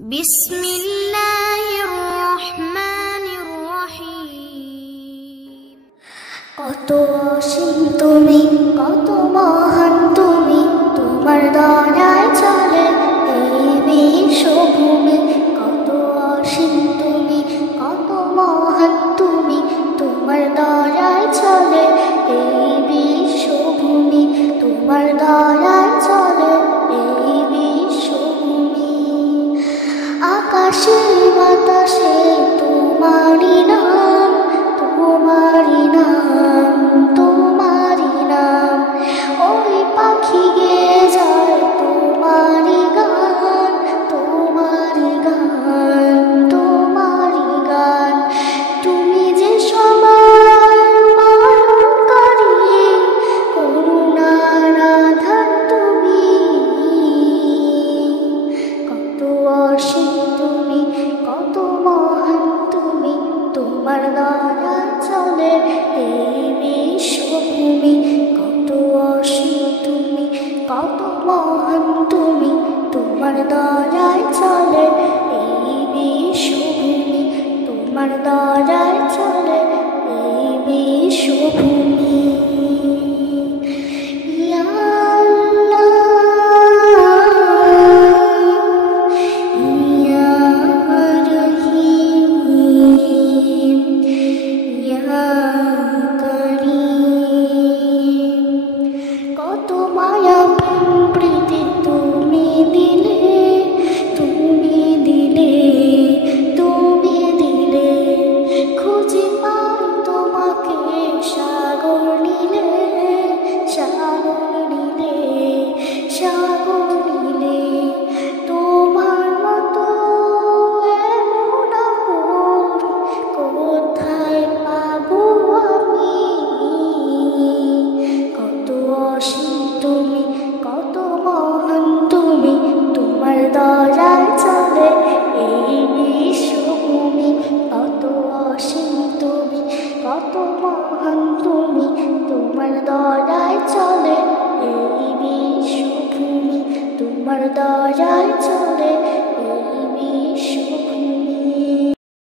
বিসমিল্লাহির রহমানির রহিম। কত অসীম তুমি, কত মহান তুমি, তোমার দয়ায় চলে এই বিশ্বভূমি। কত অসীম তুমি, কত মহান তুমি, তোমার দয়ায় চলে এই বিশ্বভূমি। তোমার দয়ায় চলে এই বিশ্বভূমি। আকাশে বাতাসে তোমারই নাম, তোমারই নাম, তোমারই নাম। ওই পাখি গেয়ে যায় তোমারই গান, তোমারই গান, তোমারই গান। তুমি যে সবার পালনকারী, করুণার আধার তুমি। কত অসীম তুমি, কত মহান তুমি, তোমার দয়ায় চলে এই বিশ্বভূমি। কত অসীম তুমি, কত মহান তুমি, তোমার দয়ায় চলে এই বিশ্বভূমি। তোমার দয়ায়